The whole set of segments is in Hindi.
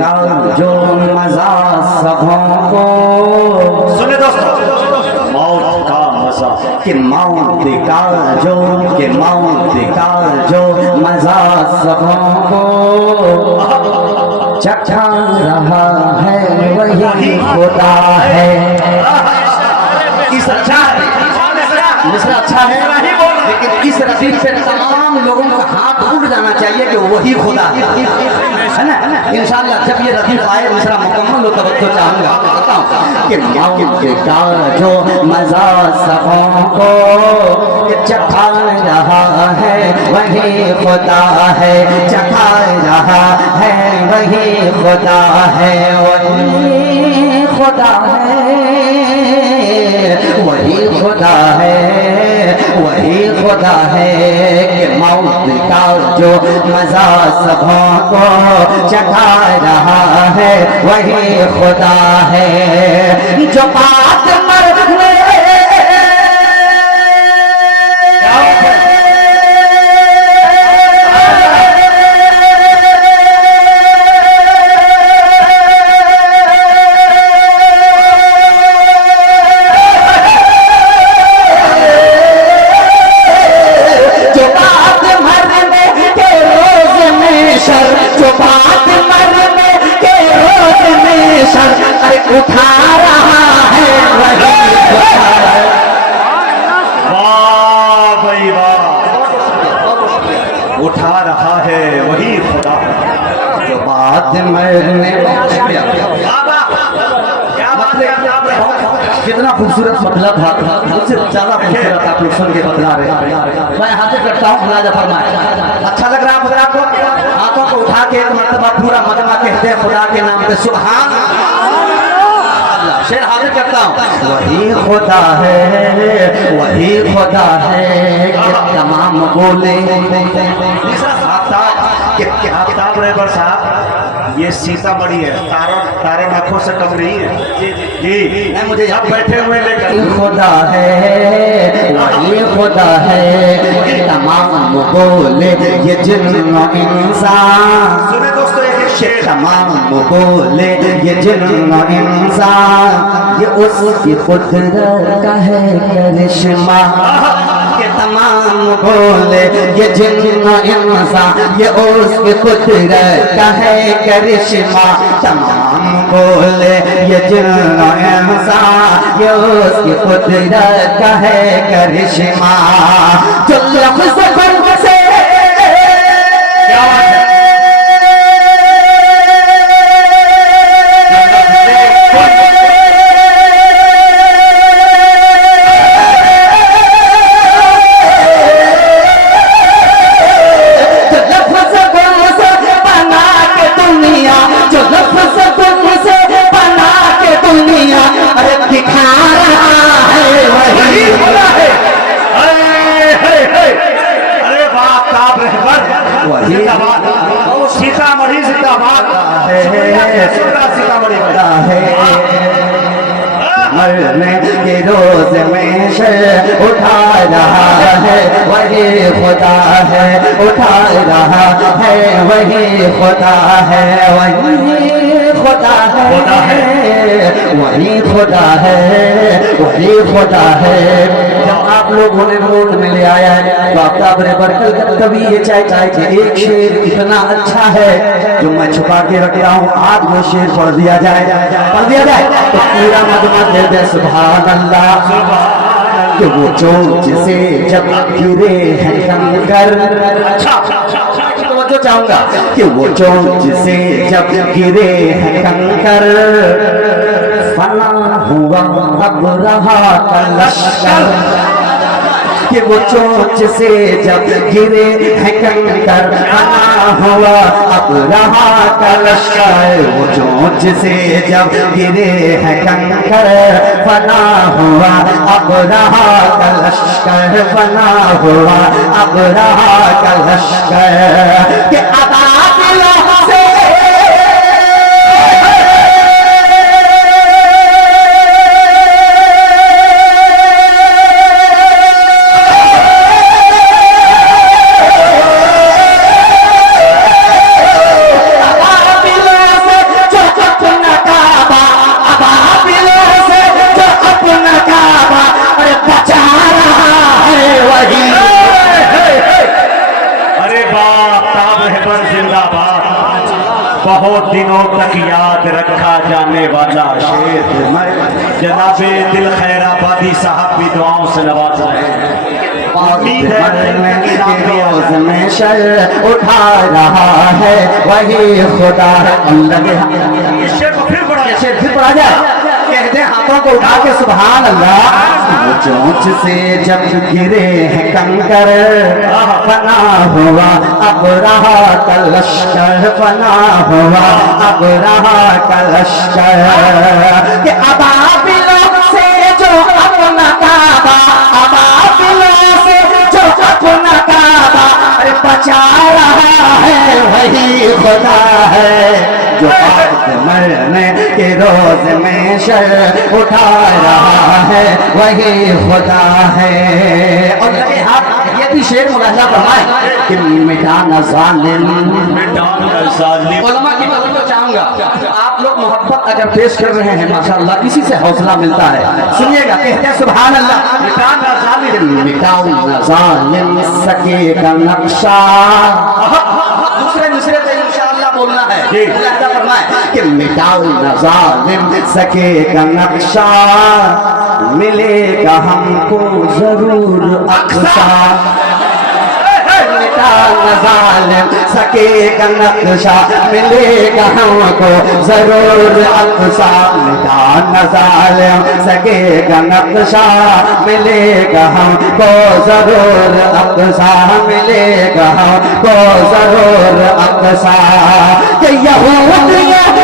का जो मजा सबों को, सुने दोस्तों, मौत का मजा कि मौत का जो, कि मौत का जो मजा सबों को चखा रहा है वही खुदा है। इस अच्छा है, मिश्रा अच्छा है, लेकिन इस रसीद से तमाम लोगों का हाथ उठ जाना चाहिए कि वही खुदा है ना। इंशाअल्लाह जब ये रसीद आए मिश्रा मुकम्मल हो तब तो चाहूंगा बताऊं कि मौत का जो मजा सबों को चखा रहा है वही खुदा है, चखा रहा है वही खुदा है, वही खुदा है, वही खुदा है, वही खुदा है कि मौत का जो मजा सबों को चखा रहा है वही खुदा है। जो बात मरने उठा रहा है वही खुदा है। वाह भाई वाह, उठा रहा है वही खुदा। जो बात मरने कितना खूबसूरत मतलब था, उससे ज्यादा खूबसूरत आप लोग सुन के बतला रहे। मैं हाथ करता हूँ, मुलाजा फरमाए। अच्छा लग रहा है आपको? हाथों को उठा के एक मरतबा पूरा मजमा कहते हैं खुदा के नाम पे सुभान अल्लाह। शेर हाजिर करता हूँ, वही खुदा है, वही खुदा है कि तमाम बोले। आफ्ताब रेबर साहब, ये सीतामढ़ी है, तारे आंखों से कम नहीं है जी। मुझे यहाँ बैठे हुए लेकर खुदा है, वही खुदा है तमाम बोले ये जिन्न इंसान। सुने दोस्तों, एक शेर, तमाम बोले ये जिन्न इंसान, ये उसकी कुदरत का है करिश्मा। के तमाम बोले ये जिन्न इंसान, ये उसकी कुदरत का है करिश्मा। तमाम बोले ये जिन्न इंसान, ये उसकी कुदरत का है करिश्मा। जो लफ्ज़ बंद से सीतामढ़ी जिंदाबाद सीतामढ़ी मरने के रोज में शर उठा रहा है वही खुदा है, उठा रहा है वही खुदा है, वही खुदा है, वही खुदा है, वही खुदा है। जब आप लोगों ने मूड में ले आया है तो आफ्ताब रेबर कभी ये चाहता है कि एक शेर इतना अच्छा है जो मैं छुपा के रखता हूँ, आज वो शेर पढ़ दिया जाए तो पूरा मजमा दे दे सुभान अल्लाह। कि वो चोंच से जब गिरे हैं कंकर, तो चाहूंगा कि वो चोंच से जब गिरे हैं कंकर, फना हुआ अब रहा का लश्कर। कि वो चोंच से जब गिरे हैं कंकर, फना हुआ अब रहा का लश्कर। वो चोंच से जब गिरे हैं कंकर, फना हुआ अब रहा का लश्कर, फना हुआ अब रहा का लश्कर। कि आबादियों से बहुत दिनों तक याद रखा जाने वाला शेर जनाबे दिल खैराबादी साहब भी दुआओं से नवाज रहे हैं। रोज में शर उठा रहा है वही खुदा है। शेर को फिर पढ़ा शेर फिर पढ़ा जाए। कहते हैं हाथों को उठा के सुभान अल्लाह। चोंच से जब गिरे हैं कंकर फना हुआ अब रहा कलश्कर, फना हुआ अब रहा कलश्कर। कि अबाबिलों से जो अपना काबा, अबाबिलों से जो अपना काबा बचा रहा है वही खुदा है। जो मरने के रोज में शर उठा रहा है वही खुदा है। और लगे हाथ ये भी शेर मुलाजा फरमाए कि मिटाना जालिम, उलमा की मदद को चाहूंगा। आप लोग मोहब्बत अगर पेश कर रहे हैं माशाअल्लाह इसी से हौसला मिलता है। सुनिएगा, कहते हैं सुभान अल्लाह। मिटाना जालिम, मिटाना जालिम सकेगा नक्शा। दूसरे दूसरे पे इंशाअल्लाह बोलना है। मुलाजा फरमाए कि मिटाओ न जालिम सकेगा नक्शा, मिलेगा हमको जरूर अक्सा। मिटा न जालिम सकेगा नक्शा, मिलेगा हमको जरूर अक्सा। मिटा न जालिम सकेगा नक्शा, मिलेगा हमको जरूर अक्सा, मिलेगा हमको जरूर अक्सा। कि यहूदियत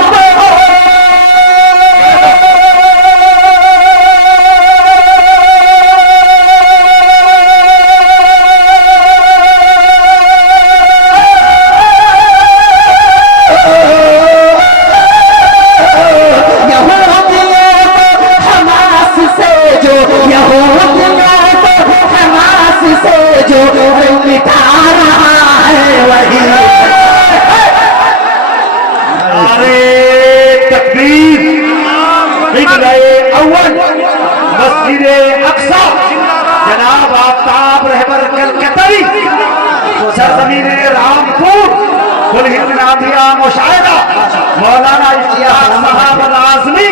जनाब आफ्ताब रहबर कलकतरी सरजमीन रामपुर कुल हिंद नाथिया मुशाहिदा मौलाना इश्तियाक साहब आज़मी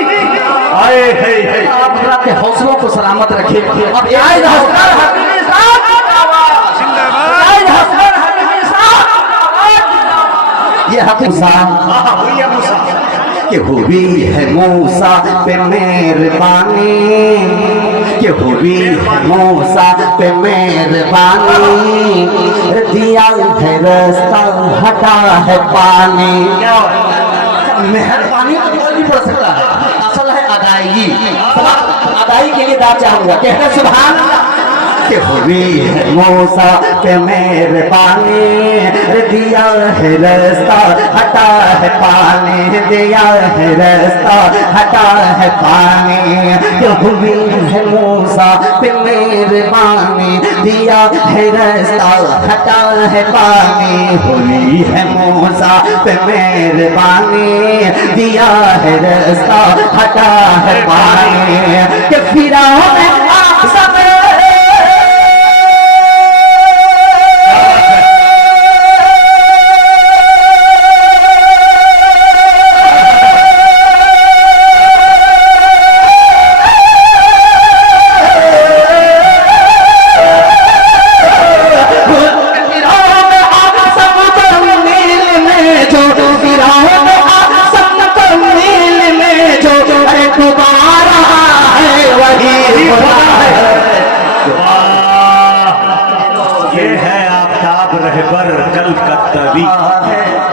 आए हैं। आप के हौसलों को सलामत रखे। और जाहिद हसन हकीमी साहब जाहिद हसन हकीमी साहब, ये हकीम साहब हुई मूसा कि हुई है मूसा पे मेहरबानी, कि हुई है मूसा पे मेहरबानी, दिया है रास्ता हटा है पानी। मेहरबानी तो कोई भी पढ़ सकता है, असल है अदायगी। अदायगी के लिए दाद चाहूंगा, कहते सुभान अल्लाह। कि हुई है मूसा पे मेहरबानी, दिया है रास्ता हटा है पानी, दिया है रास्ता हटा है पानी। कि हुई है मूसा पे मेहरबानी, दिया है रास्ता हटा है पानी। हुई है मूसा पे मेहरबानी, दिया है रास्ता हटा है पानी। कि फिरौन सब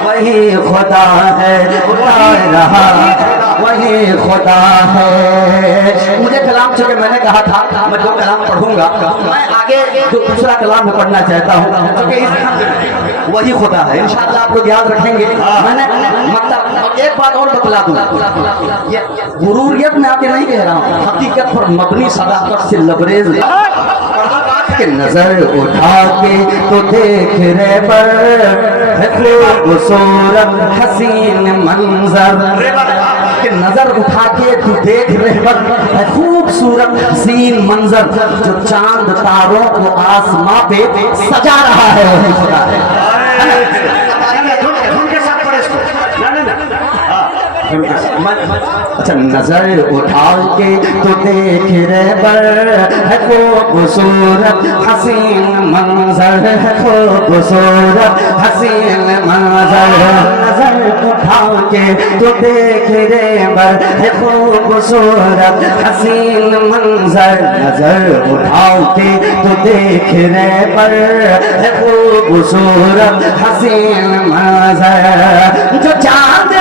वही खुदा है, उठा रहा वही खुदा है। मुझे कलाम चूंकि मैंने कहा था मैं दो कलाम पढ़ूंगा, मैं आगे दूसरा कलाम में पढ़ना चाहता हूँ क्योंकि वही खुदा है। इंशाअल्लाह आप लोग याद रखेंगे। मैंने मतलब एक बात और बतला दूँ, गुरूरियत में आके नहीं कह रहा हूँ, हकीकत पर मबनी सदाकत से लबरेज के नजर उठा के तो देख रे पर खूबसूरत हसीन मंजर। कि नजर उठा के तू देख रहे पर खूबसूरत हसीन मंजर, जो चांद तारों को आसमां पे सजा रहा है वही खुदा है। तारीफ के साथ। अच्छा नजर उठा के तो देख रे बर है खूबसूरत हसीन मंजर है खूबसूरत हसीन मंजर नजर उठा के तो देख रे बर है खूबसूरत हसीन मंजर नजर उठा के तो देख रे बर है खूबसूरत हसीन मंजर जो चांद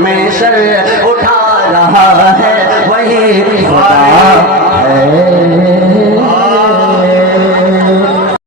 में शर उठा रहा है वही खुदा है।